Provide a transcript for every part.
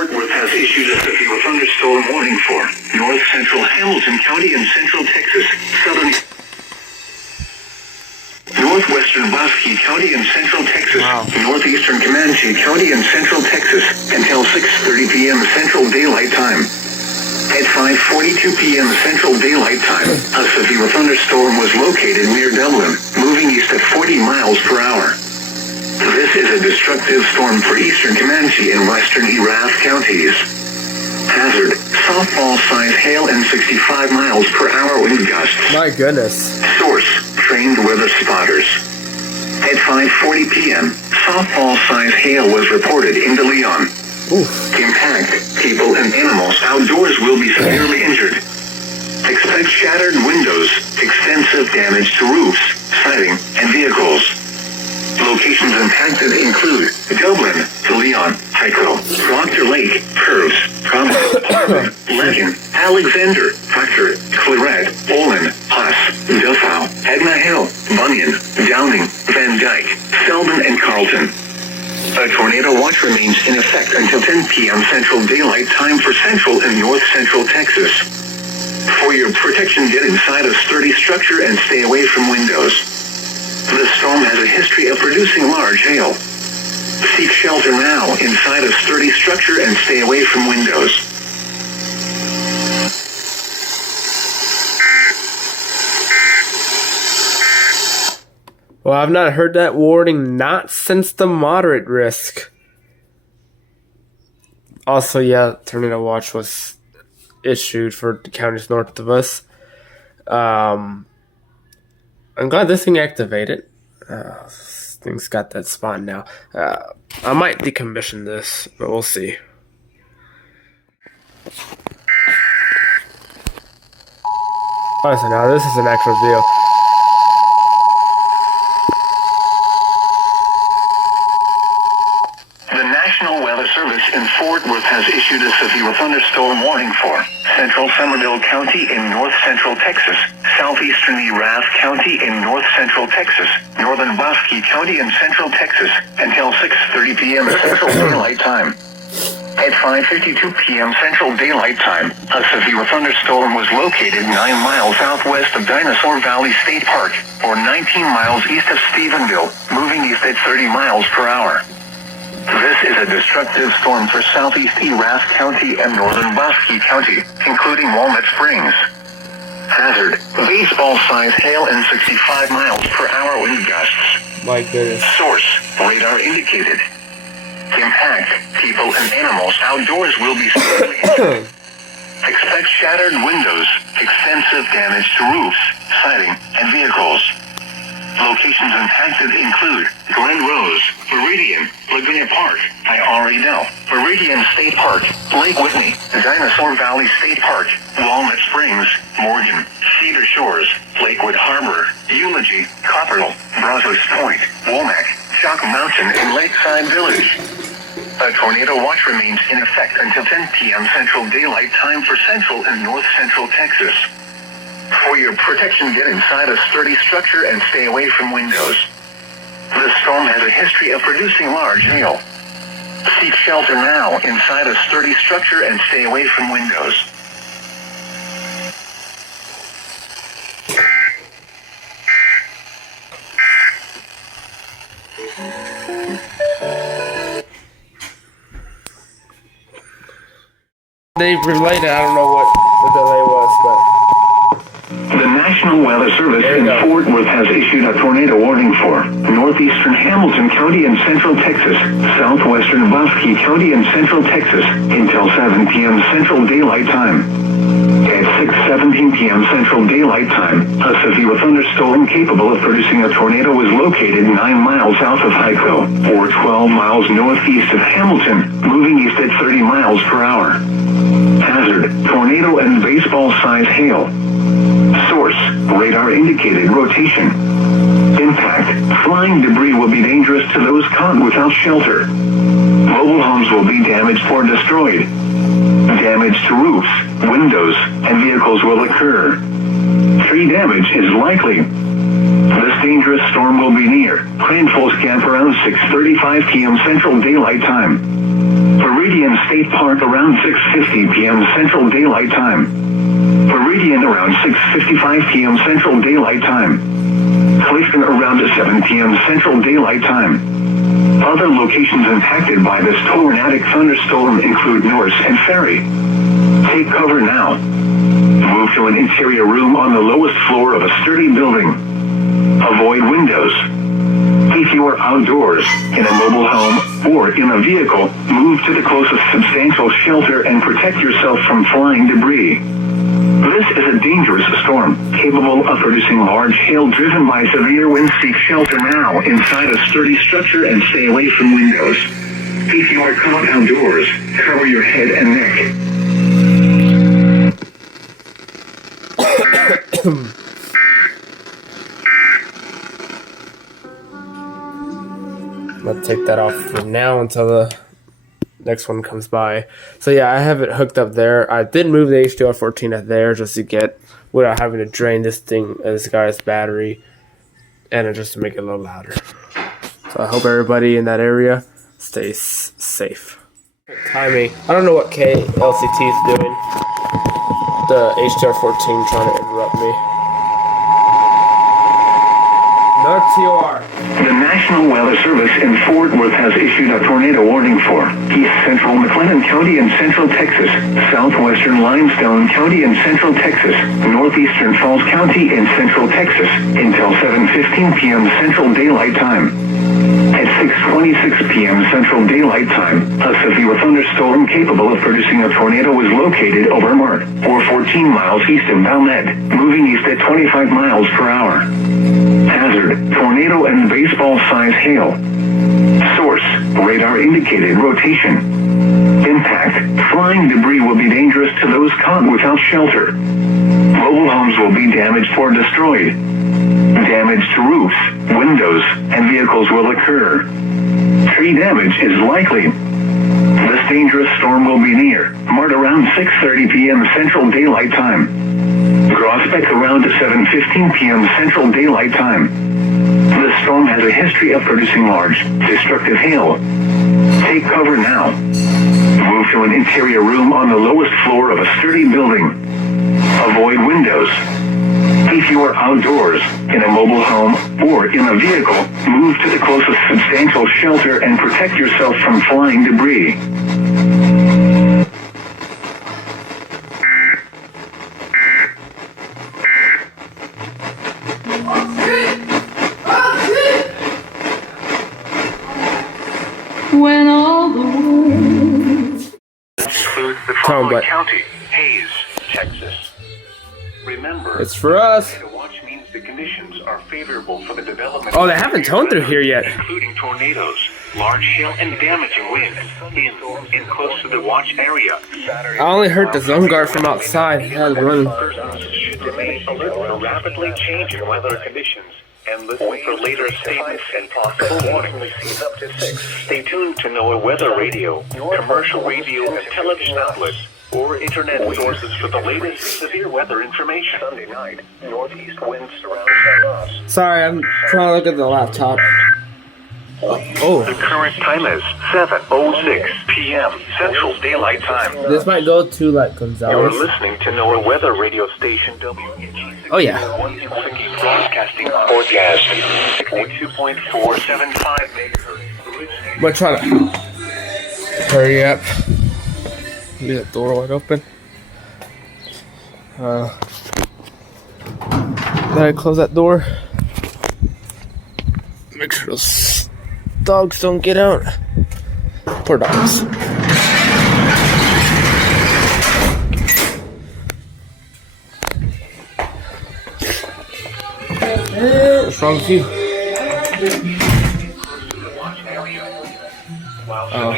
Fort Worth has issued a severe thunderstorm warning for north central Hamilton County and central Texas, southern northwestern Bosque County and central Texas, northeastern Comanche County and central Texas, until 6:30 p.m. Central Daylight Time. At 5:42 p.m. Central Daylight Time, a severe thunderstorm was located near Dublin, moving east at 40 miles per hour. This is a destructive storm for eastern Comanche and western EAS counties. Hazard, softball-size hail and 65 miles per hour wind gusts. My goodness. Source, trained weather spotters. At 5:40 p.m., softball-size hail was reported in De Leon. Oof. Impact, people and animals outdoors will be severely injured. Expect shattered windows, extensive damage to roofs, siding, and vehicles. Locations impacted include Dublin, De Leon, Hyco, Proctor Lake, Curves, Providence, Legend, Alexander, Proctor, Claret, Olin, Haas, Dufau, Edna Hill, Bunyan, Downing, Van Dyke, Selden, and Carlton. A tornado watch remains in effect until 10 p.m. Central Daylight Time for central and north central Texas. For your protection, get inside a sturdy structure and stay away from windows. The storm has a history of producing large hail. Seek shelter now inside a sturdy structure and stay away from windows. Well, I've not heard that warning, not since the moderate risk. Also, yeah, tornado watch was issued for the counties north of us. I'm glad this thing activated. This thing's got that spawn now. I might decommission this, but we'll see. Oh, so now this is an actual video. National Weather Service in Fort Worth has issued a severe thunderstorm warning for central Somerville County in north central Texas, southeastern EAS County in north central Texas, northern Bosque County in central Texas, until 6:30 p.m. Central Daylight Time. At 5:52 p.m. Central Daylight Time, a severe thunderstorm was located 9 miles southwest of Dinosaur Valley State Park, or 19 miles east of Stephenville, moving east at 30 miles per hour. This is a destructive storm for southeast EAS County and northern Bosque County, including Walnut Springs. Hazard, baseball-sized hail and 65 miles per hour wind gusts. My goodness. Source, radar indicated. Impact, people and animals outdoors will be severely injured. Expect shattered windows, extensive damage to roofs, siding, and vehicles. Locations impacted include Glen Rose, Meridian, Laguna Park, Iredell, Meridian State Park, Lake Whitney, Dinosaur Valley State Park, Walnut Springs, Morgan, Cedar Shores, Lakewood Harbor, Eulogy, Copperle, Brazos Point, Womack, Chalk Mountain, and Lakeside Village. A tornado watch remains in effect until 10 p.m. Central Daylight Time for central and north central Texas. For your protection, get inside a sturdy structure and stay away from windows. The storm has a history of producing large hail. Seek shelter now inside a sturdy structure and stay away from windows. They related, I don't know what the delay was, but... The National Weather Service in Fort Worth has issued a tornado warning for northeastern Hamilton County and central Texas, southwestern Bosque County and central Texas, until 7 p.m. Central Daylight Time. At 6:17 p.m. Central Daylight Time, a severe thunderstorm capable of producing a tornado was located 9 miles south of Hyco, or 12 miles northeast of Hamilton, moving east at 30 miles per hour. Hazard, tornado and baseball-sized hail. Source, radar indicated rotation. Impact, flying debris will be dangerous to those caught without shelter. Mobile homes will be damaged or destroyed. Damage to roofs, windows, and vehicles will occur. Tree damage is likely. This dangerous storm will be near Cranfall's Camp around 6:35 p.m. Central Daylight Time. Meridian State Park around 6:50 p.m. Central Daylight Time. Meridian around 6:55 p.m. Central Daylight Time. Clifton around 7 p.m. Central Daylight Time. Other locations impacted by this tornadic thunderstorm include Norris and Ferry. Take cover now. Move to an interior room on the lowest floor of a sturdy building. Avoid windows. If you are outdoors, in a mobile home, or in a vehicle, move to the closest substantial shelter and protect yourself from flying debris. This is a dangerous storm, capable of producing large hail driven by severe winds. Seek shelter now inside a sturdy structure and stay away from windows. If you are caught outdoors, cover your head and neck. I'm gonna take that off for now until the next one comes by. So yeah, I have it hooked up there. I did move the HDR14 at there just to get without having to drain this guy's battery, and just to make it a little louder. So I hope everybody in that area stays safe. Timing. I don't know what KLCT is doing. The HDR14 trying to interrupt me. No TOR. The National Weather Service in Fort Worth has issued a tornado warning for East Central McLennan County in Central Texas, Southwestern Limestone County in Central Texas, Northeastern Falls County in Central Texas, until 7:15 p.m. Central Daylight Time. At 6:26 p.m. Central Daylight Time, a severe thunderstorm capable of producing a tornado was located over Mart, or 14 miles east of Valmet, moving east at 25 miles per hour. Hazard, tornado and baseball-size hail. Source, radar indicated rotation. Impact, flying debris will be dangerous to those caught without shelter. Mobile homes will be damaged or destroyed. Damage to roofs, windows, and vehicles will occur. Tree damage is likely. This dangerous storm will be near Mart around 6:30 p.m. Central Daylight Time. Groesbeck around 7:15 p.m. Central Daylight Time. The storm has a history of producing large, destructive hail. Take cover now. Move to an interior room on the lowest floor of a sturdy building. Avoid windows. If you are outdoors, in a mobile home, or in a vehicle, move to the closest substantial shelter and protect yourself from flying debris. When all the world Includes the following county: Hayes, Texas. Remember, it's for us. tornado watch means the conditions are favorable for the development. Oh, they haven't toned through here yet. Including tornadoes, large hail, and damaging winds in close to the watch area. I only heard the zone guard from outside. He had running. Persons should remain alert for rapidly changing weather conditions and listen for later statements and possible warnings. Stay tuned to NOAA Weather Radio, commercial radio and television outlets, or internet sources for the latest severe weather information. Sunday night, northeast winds around 10 knots. Sorry, I'm trying to look at the laptop. Oh, The current time is 7:06 p.m. Central Daylight Time. this might go to like You're Gonzalez. listening to NOAA Weather Radio Station WEG. Oh yeah. Broadcasting forecast 62.475 megahertz. I'm gonna try to hurry up. Leave that door wide open. Then I close that door. Make sure those dogs don't get out. Poor dogs. What's wrong with you? Oh.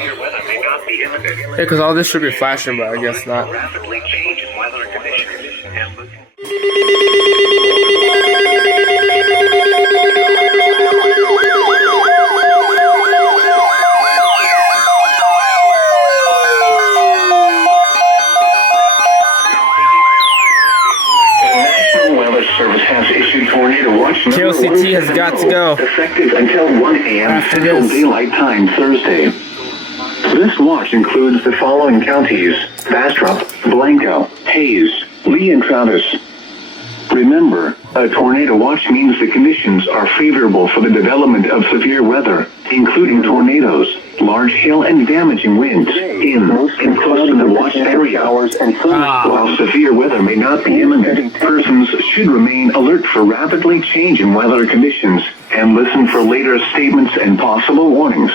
Yeah, because all this should be flashing, but I guess not. Rapidly changing weather conditions and KLCT has got to go. Effective until 1 a.m. Central Daylight Time Thursday. This watch includes the following counties: Bastrop, Blanco, Hayes, Lee, and Travis. Remember, a tornado watch means the conditions are favorable for the development of severe weather, including tornadoes, large hail, and damaging winds in and close to the watch area. While severe weather may not be imminent, persons should remain alert for rapidly changing weather conditions and listen for later statements and possible warnings.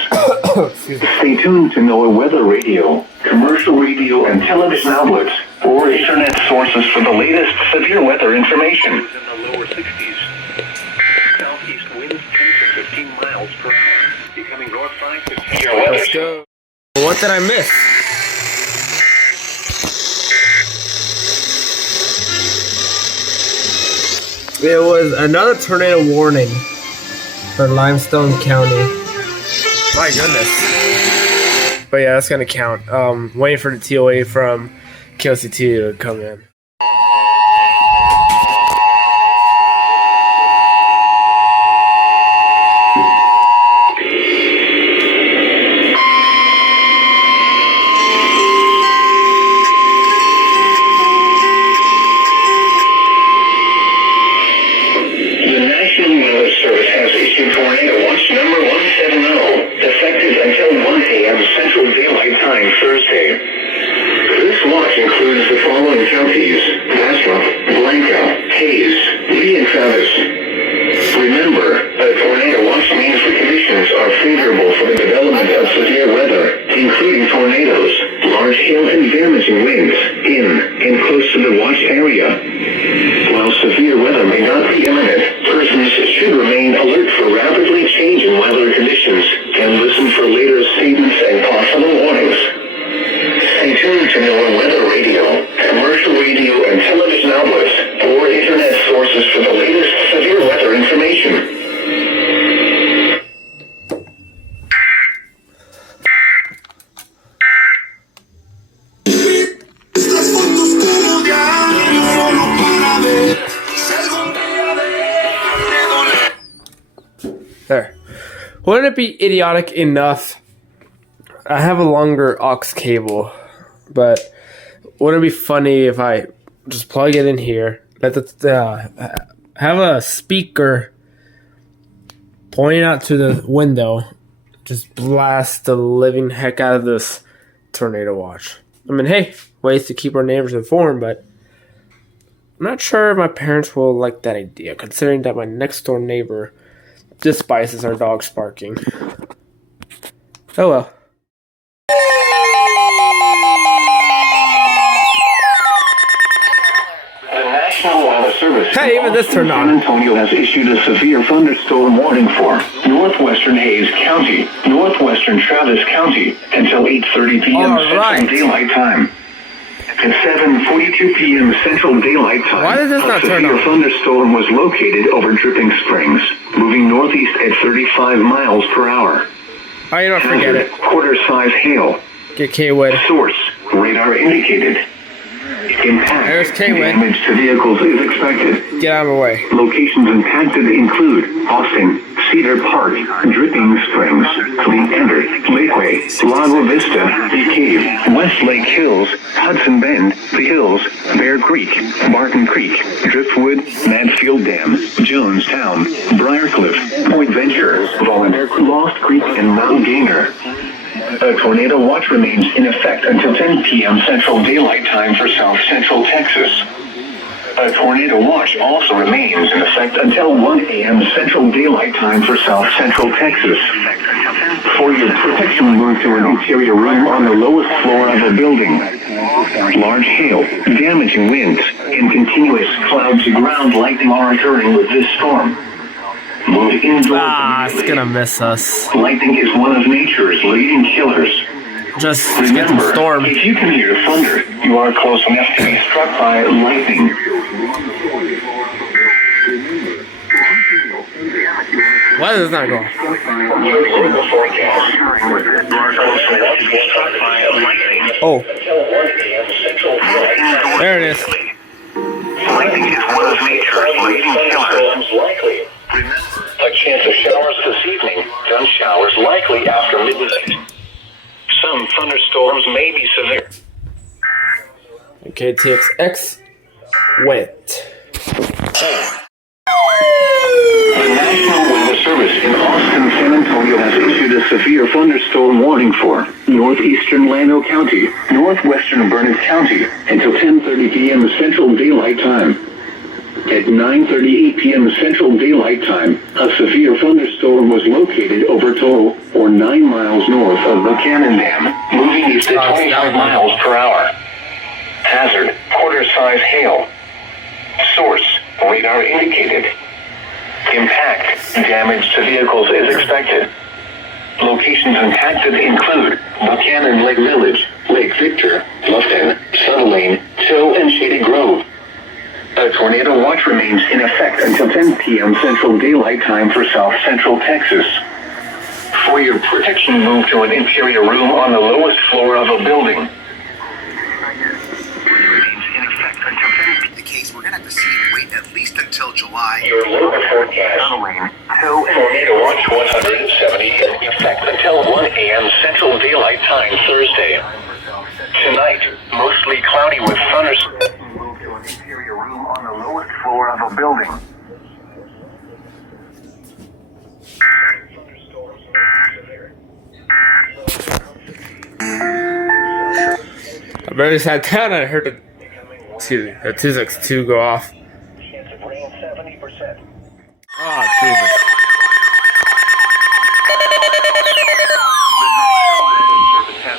Stay tuned to NOAA Weather Radio, commercial radio, and television outlets, or internet sources for the latest severe weather information. In the lower 60s. Southeast winds 10 to 15 miles per hour. Becoming north 5 to 10. Let's go. What did I miss? There was another tornado warning for Limestone County. My goodness. But yeah, that's gonna count. Waiting for the TOA from KLCT to come in. There. Wouldn't it be idiotic enough? I have a longer aux cable, but wouldn't it be funny if I just plug it in here, let the have a speaker pointing out to the window, just blast the living heck out of this tornado watch? I mean, hey, ways to keep our neighbors informed, but I'm not sure if my parents will like that idea, considering that my next door neighbor despises our dogs barking. Oh well. The National Weather Service Hey, even this turned on. San Antonio has issued a severe thunderstorm warning for northwestern Hayes County, northwestern Travis County until 8:30 p.m. Central Daylight Time. At 7:42 p.m. Central Daylight Time, why does this not turn on? A thunderstorm was located over Dripping Springs, moving northeast at 35 miles per hour. Oh, you don't forget it. Quarter-size hail. Get K-Wood. Source, radar indicated. Impact. There's K-Wood. Damage to vehicles is expected. Get out of the way. Locations impacted include Austin, Cedar Park, Dripping Springs, Leander, Lakeway, Lago Vista, The Cave, West Lake Hills, Hudson Bend, The Hills, Bear Creek, Barton Creek, Driftwood, Mansfield Dam, Jonestown, Briarcliff, Point Venture, Volunteer, Lost Creek, and Mount Gainer. A tornado watch remains in effect until 10 p.m. Central Daylight Time for South Central Texas. A tornado watch also remains in effect until 1 a.m. Central Daylight Time for South Central Texas. For your protection, move to an interior room on the lowest floor of a building. Large hail, damaging winds, and continuous cloud-to-ground lightning are occurring with this storm. Move indoors. It's gonna miss us. Lightning is one of nature's leading killers. Just get the storm. If you can hear thunder, you are close enough to be struck by lightning. Why does it not go? Oh. There it is. Lightning is one of nature's leading killers. A chance of showers this evening, then showers likely after midnight. So, Some thunderstorms may be severe. Okay, TXX went. The National Weather Service in Austin, San Antonio has issued a severe thunderstorm warning for northeastern Llano County, northwestern Burnett County until 10:30 p.m. Central Daylight Time. At 9:38 p.m. Central Daylight Time, a severe thunderstorm was located over Toll, or 9 miles north of Buchanan Dam, moving east at 25 miles per hour. Hazard, quarter-size hail. Source, radar indicated. Impact, damage to vehicles is expected. Locations impacted include Buchanan Lake Village, Lake Victor, Lufton, Sutherlane, Tow, and Shady Grove. A tornado watch remains in effect until 10 p.m. Central Daylight Time for South Central Texas. For your protection, move to an interior room on the lowest floor of a building. The case, we're going to have to see and wait at least until July. Your local forecast. Tornado watch 170 in effect until 1 a.m. Central Daylight Time Thursday. Tonight, mostly cloudy with thunderstorms. Move to an interior room on the lowest floor of a building. I barely sat down and I heard the 262 go off. Chance of rain 70%. Oh, Jesus.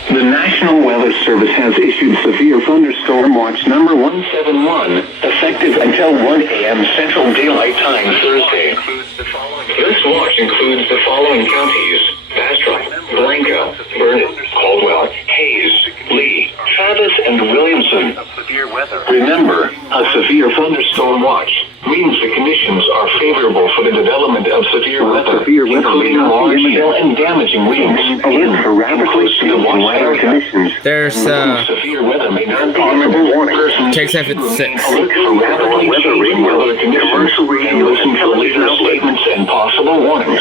The National Weather Service has issued severe thunderstorm watch number 171, effective until 1 a.m. Central Daylight Time Thursday. This watch includes the following counties: Bastrop, Blanco, Burnett, Caldwell, Hayes, Lee, Travis, and Williamson. Remember, a severe thunderstorm watch means the conditions are favorable for the development of severe weather, including large hail and damaging winds. Alert for rapidly changing weather conditions. There's severe weather may not be possible warning. KX56. Alert for rapidly changing weather conditions and listen for later statements and possible warnings.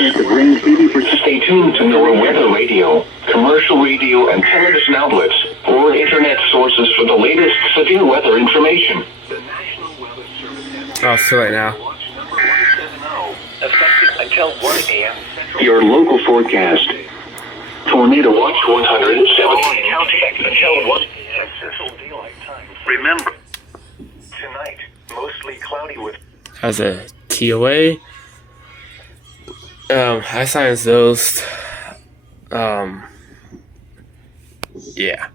Stay tuned to NOAA Weather Radio, commercial radio and television outlets, or internet sources for the latest severe weather information. Oh, it's too late now. Effective until 1 a.m. Your local forecast. Tornado watch 170. Until 1 a.m. Central Daylight Time. Remember, tonight, mostly cloudy with... As a TOA, I silenced those. Yeah.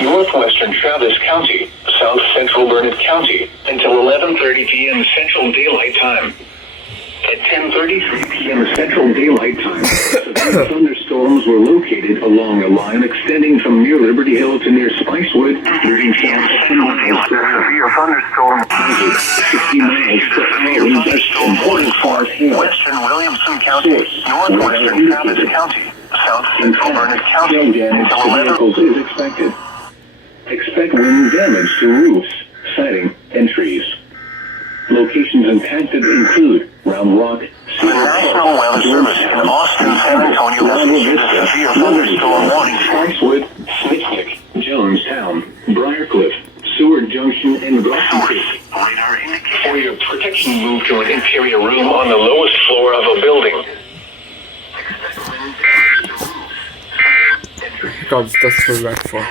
Northwestern Travis County, South Central Burnett County, until 11:30 p.m. Central Daylight Time. At 10:33 p.m. Central Daylight Time, severe thunderstorms were located along a line extending from near Liberty Hill to near Spicewood, moving south 10 miles per hour. Severe thunderstorm hazard 60 miles per hour in important far hail. Western Williamson County, Northwestern Travis County, South Central Burnett County, damage to vehicles is expected. Expect wind damage to roofs, siding, and trees. Locations impacted include Round Rock, The National Weather Service in Austin, San Antonio has issued a severe thunderstorm warning. Spicewood, Smithwick, Jonestown, Briarcliff, Seward Junction, and Grafton Creek. Radar indicated. For your protection, move to an interior room on the lowest floor of a building. God, that's what we're back for.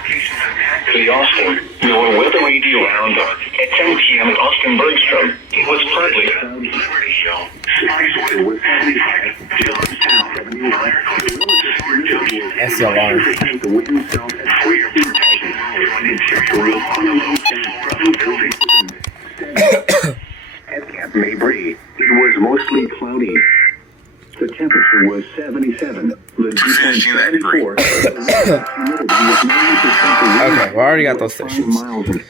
The Austin, your weather radio round at 10 p.m. at Austin Bergstrom. It was partly Liberty Hill, Spicewood with 75, Jonestown, That's the alarm. The wind south for your protection, an interior room on the low floor of a building. at Camp Mabry, it was mostly cloudy. The temperature was 77. The dew point 74. Okay, we already got those stations. Miles and